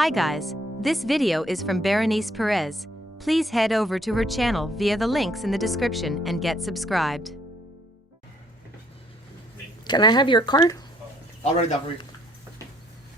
Hi guys, this video is from Berenice Perez. Please head over to her channel via the links in the description and get subscribed. Can I have your card? I'll write it down for you.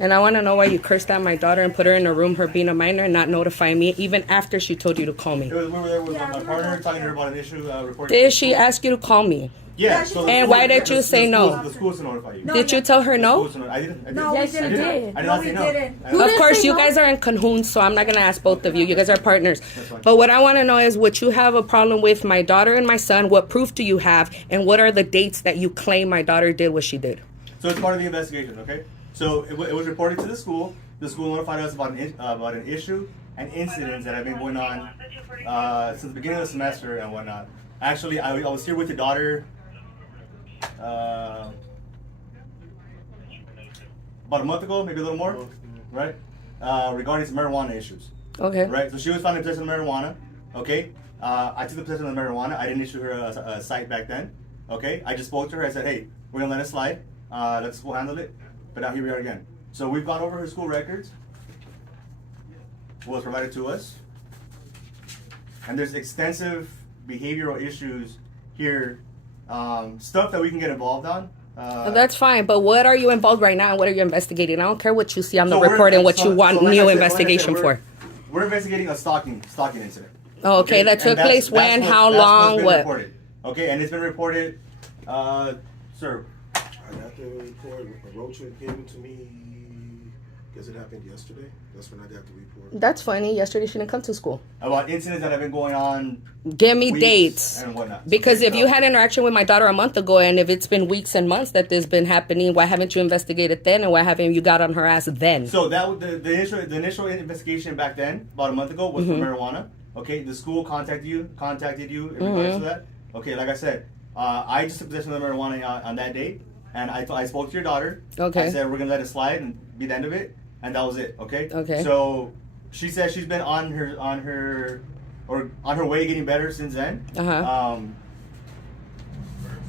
And I want to know why you cursed at my daughter and put her in a room, her being a minor, and not notifying me, even after she told you to call me. We were there with my partner, talking to her about an issue, reporting. Did she ask you to call me? Yeah. So and why did you say no? The school's to notify you. Did you tell her no? I didn't. No, we didn't. I did not say no. Of course, you guys are in cahoots, so I'm not going to ask both of you. You guys are partners. But what I want to know is, would you have a problem with my daughter and my son? What proof do you have? And what are the dates that you claim my daughter did what she did? So it's part of the investigation, okay? So it was reported to the school. The school notified us about an issue and incidents that have been going on since the beginning of the semester and whatnot. Actually, I was here with your daughter about a month ago, maybe a little more, right? Regarding some marijuana issues. Okay. Right. So she was found in possession of marijuana. Okay. I took the possession of the marijuana. I didn't issue her a cite back then. Okay. I just spoke to her. I said, hey, we're gonna let it slide. Let the school handle it. But now here we are again. So we've gone over her school records. What was provided to us. And there's extensive behavioral issues here. Stuff that we can get involved on. That's fine, but what are you involved right now and what are you investigating? I don't care what you see on the report and what you want new investigation for. We're investigating a stalking incident. Oh, okay, that took place when, how long, what? Reported. Okay, and it's been reported, sir. I got the report. A road trip gave it to me. Guess it happened yesterday. That's when I got the report. That's funny. Yesterday she didn't come to school. About incidents that have been going on. Give me dates. And whatnot. Because if you had interaction with my daughter a month ago, and if it's been weeks and months that this has been happening, why haven't you investigated then, and why haven't you got on her ass then? So that the initial investigation back then, about a month ago, was for marijuana. Okay, the school contacted you in regards to that. Okay, like I said, I just took possession of the marijuana on that date, and I spoke to your daughter. Okay. I said we're gonna let it slide and be the end of it, and that was it. Okay. Okay. So she said she's been on her way getting better since then.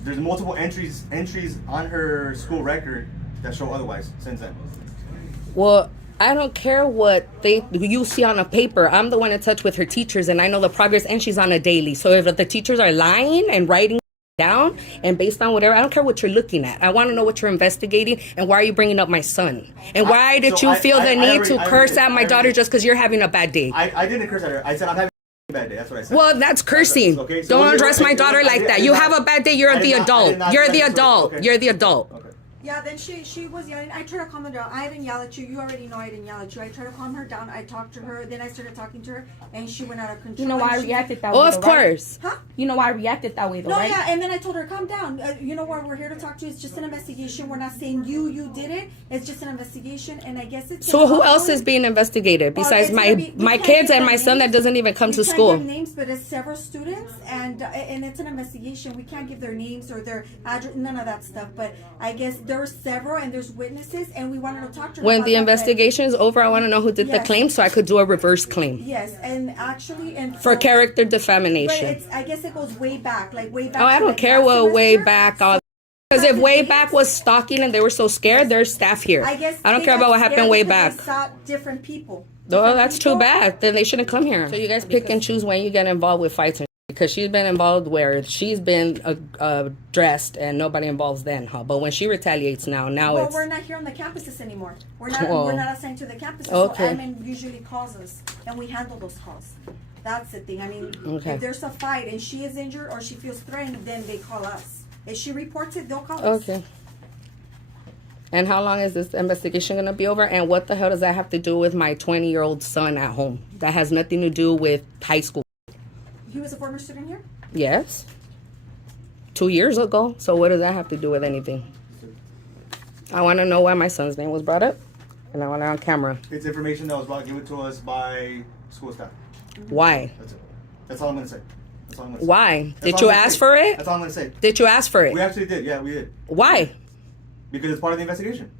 There's multiple entries on her school record that show otherwise since then. Well, I don't care what you see on a paper. I'm the one in touch with her teachers, and I know the progress, and she's on a daily. So if the teachers are lying and writing down, and based on whatever, I don't care what you're looking at. I want to know what you're investigating, and why are you bringing up my son? And why did you feel the need to curse at my daughter just because you're having a bad day? I didn't curse at her. I said I'm having a bad day. That's what I said. Well, that's cursing. Okay, so don't address my daughter like that. You have a bad day. You're the adult. You're the adult. Okay. You're the adult. Okay. Yeah, then she was yelling. I tried to calm her down. I didn't yell at you. You already know I didn't yell at you. I tried to calm her down. I talked to her. Then I started talking to her, and she went out of control. You know why I reacted that way? Oh, of course. Huh? You know why I reacted that way, though, No, right? yeah, and then I told her, calm down. You know what? We're here to talk to you. It's just an investigation. We're not saying you did it. It's just an investigation, and I guess it's. So who else is being investigated besides my kids and my son that doesn't even come to school? We can't give names, but it's several students, and it's an investigation. We can't give their names or their address, none of that stuff. But I guess there are several, and there's witnesses, and we wanted to talk to her. When about the that, investigation is over, I want to know who did the Yes. claim so I could do a reverse claim. Yes, and actually, and For character But defamation. I guess it goes way back, like way back. Oh, I to, don't like, care last what way semester. back. Because if way back was stalking and they were so scared, there's staff here. I guess I don't they care about got what happened scared way because back. they sought different people. Oh, Different that's too people. bad. Then they shouldn't come here. So you guys pick and choose when you get involved with fights. Because she's been involved where she's been dressed and nobody involves then, huh? But when she retaliates now Well, it's... we're not here on the campuses anymore. We're not. Oh. We're not assigned to the campuses. Okay. So admin usually calls us, and we handle those calls. That's the thing. I mean, Okay. if there's a fight and she is injured or she feels threatened, then they call us. If she reports it, they'll call us. Okay. And how long is this investigation going to be over? And what the hell does that have to do with my 20-year-old son at home? That has nothing to do with high school. He was a former student here. Yes. 2 years ago. So what does that have to do with anything? I want to know why my son's name was brought up. And I want it on camera. It's information that was given to us by school staff. Why? That's it. That's all I'm gonna say. That's all I'm gonna say. Why? That's Did all you I'm gonna ask say. for it? That's all I'm gonna say. Did you ask for We it? actually did. Yeah, we did. Why? Because it's part of the investigation.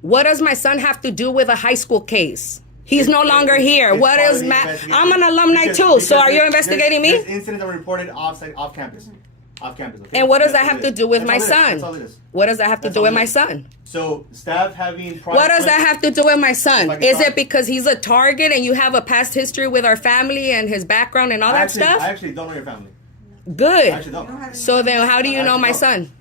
What does my son have to do with a high school case? He's no longer here. It's What part is of the my... investigation. I'm an alumni Because too, so are you there's investigating me? There's incidents that were reported off campus. off campus. Okay? And what does That's that all have it to is. do with That's my all it is. son? That's all it is. What does that have to That's do all with it my is. son? So staff having What does that have to do with my son? If I can Is talk- it because he's a target and you have a past history with our family and his background and all that I stuff? actually don't know your family. I Good. actually don't. So then how do you I know actually my don't. son?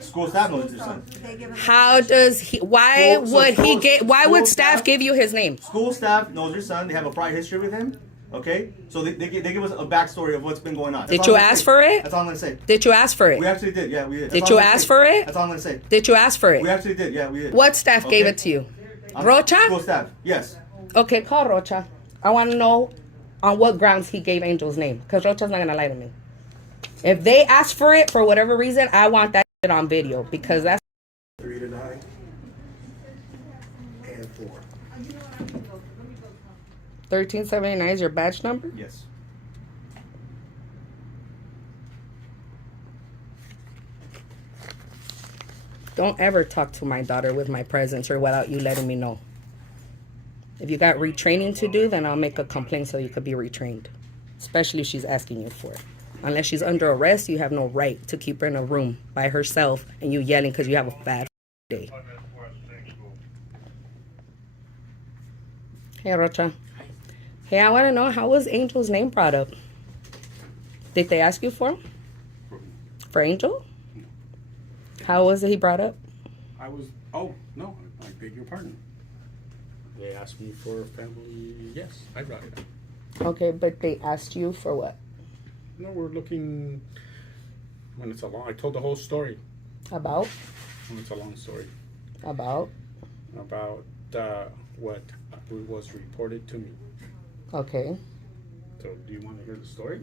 School staff knows your son. They give us How does he, why School- so would he school- get, why school would staff staff- give you his name? School staff knows your son. They have a prior history with him. Okay, so they give us a backstory of what's been going on. That's Did all you I'm gonna ask say. for it? That's all I'm gonna say. Did you ask for We it? actually did. Yeah, we did. Did That's you all I'm gonna ask say. for it? That's all I'm gonna say. Did you ask for We it? actually did. Yeah, we did. What staff gave Okay? it to you? Um, Rocha? School staff. Yes. Okay, call Rocha. I want to know on what grounds he gave Angel's name. Because Rocha's not going to lie to me. If they ask for it for whatever reason, I want that shit on video. Because that's 3 to 9 and 4. 1379 is your badge number? Yes. Don't ever talk to my daughter with my presence or without you letting me know. If you got retraining to do, then I'll make a complaint so you could be retrained. Especially if she's asking you for it. Unless she's under arrest, you have no right to keep her in a room by herself and you yelling because you have a bad day. Hey, Rocha. Hey, I want to know, how was Angel's name brought up? Did they ask you for him? For Angel? How was he brought up? Oh, no, I beg your pardon. They asked me for family, yes, I brought it up. Okay, but they asked you for what? No, we're looking, when it's a long, I told the whole story, About? when it's a long story, About? about what was reported to me. Okay. So do you want to hear the story?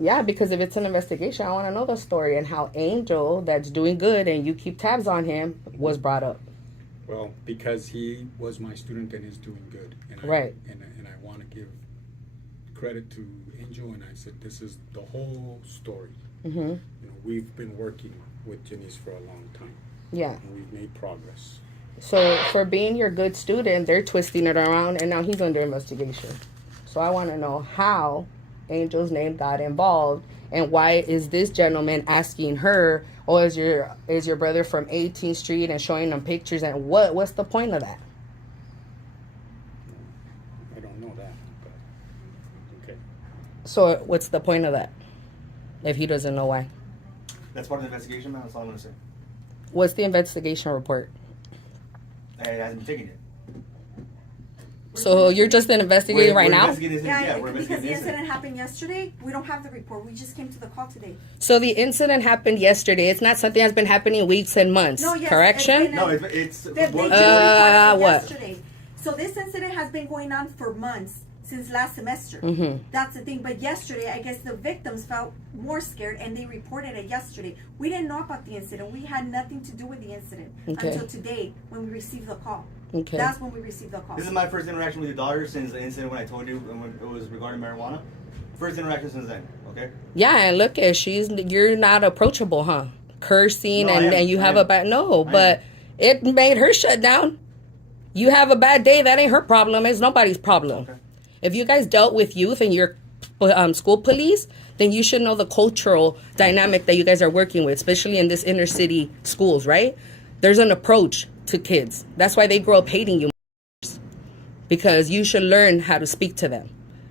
Yeah, because if it's an investigation, I want to know the story and how Angel, that's doing good and you keep tabs on him, was brought up. Well, because he was my student and is doing good. And Right. And I want to give credit to Angel, and I said, this is the whole story. Mm-hmm. You know, we've been working with Janice for a long time, Yeah. and we've made progress. So for being your good student, they're twisting it around and now he's under investigation. So I want to know how Angel's name got involved and why is this gentleman asking her, oh, is your brother from 18th Street and showing them pictures, and what's the point of that? I don't know that, but okay. So what's the point of that if he doesn't know why? That's part of the investigation, man. That's all I'm gonna say. What's the investigation report? It hasn't been taken yet. So you're just investigating right now? Investigating Yeah, we're because investigating the the incident happened yesterday. We don't have the report. We just came to the call today. So the incident happened yesterday. It's not something that's been happening weeks and months. No, yes, Correction? it's been No, it's They just reported what? yesterday. So this incident has been going on for months since last semester. Mm-hmm. That's the thing. But yesterday, I guess the victims felt more scared and they reported it yesterday. We didn't know about the incident. We had nothing to do with the incident Okay. until today when we received the call. Okay. That's when we received the call. This is my first interaction with your daughter since the incident when I told you when it was regarding marijuana. First interaction since then. Okay. Yeah, and look at you're not approachable, huh? Cursing No, I am. and you I have am. a bad no, I but am. it made her shut down. You have a bad day, that ain't her problem. It's nobody's problem. Okay. If you guys dealt with youth and you're school police, then you should know the cultural dynamic that you guys are working with, especially in this inner city schools, right? There's an approach to kids. That's why they grow up hating you, because you should learn how to speak to them.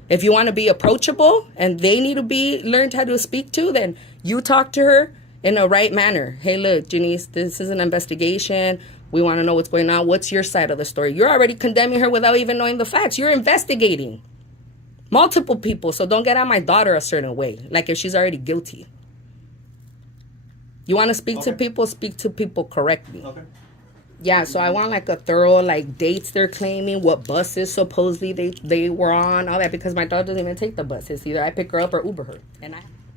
If you want to be approachable and they need to be learned how to speak to, then you talk to her in a right manner. Hey, look, Janice, this is an investigation. We want to know what's going on. What's your side of the story? You're already condemning her without even knowing the facts. You're investigating multiple people. So don't get on my daughter a certain way, like if she's already guilty. You want to speak to people correctly. Okay. Yeah, so I want like a thorough like dates they're claiming, what buses supposedly they were on, all that, because my daughter doesn't even take the bus. It's either I pick her up or Uber her.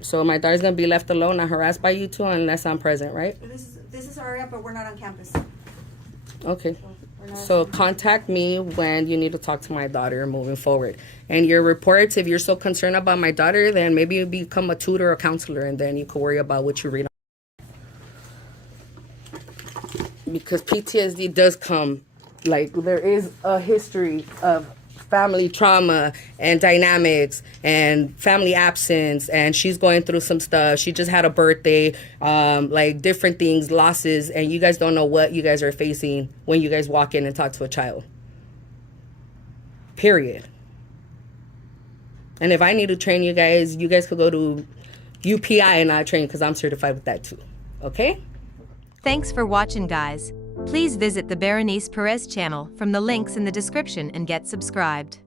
So my daughter's gonna be left alone, not harassed by you two, unless I'm present, right? This is our area, but we're not on campus. Okay. We're not So contact me when you need to talk to my daughter moving forward. And your reports, if you're so concerned about my daughter, then maybe you become a tutor or counselor, and then you can worry about what you read. Because PTSD does come, like there is a history of family trauma and dynamics and family absence, and she's going through some stuff. She just had a birthday, like different things, losses, and you guys don't know what you guys are facing when you guys walk in and talk to a child. Period. And if I need to train you guys could go to UPI and I train because I'm certified with that too. Okay? Thanks for watching, guys. Please visit the Berenice Perez channel from the links in the description and get subscribed.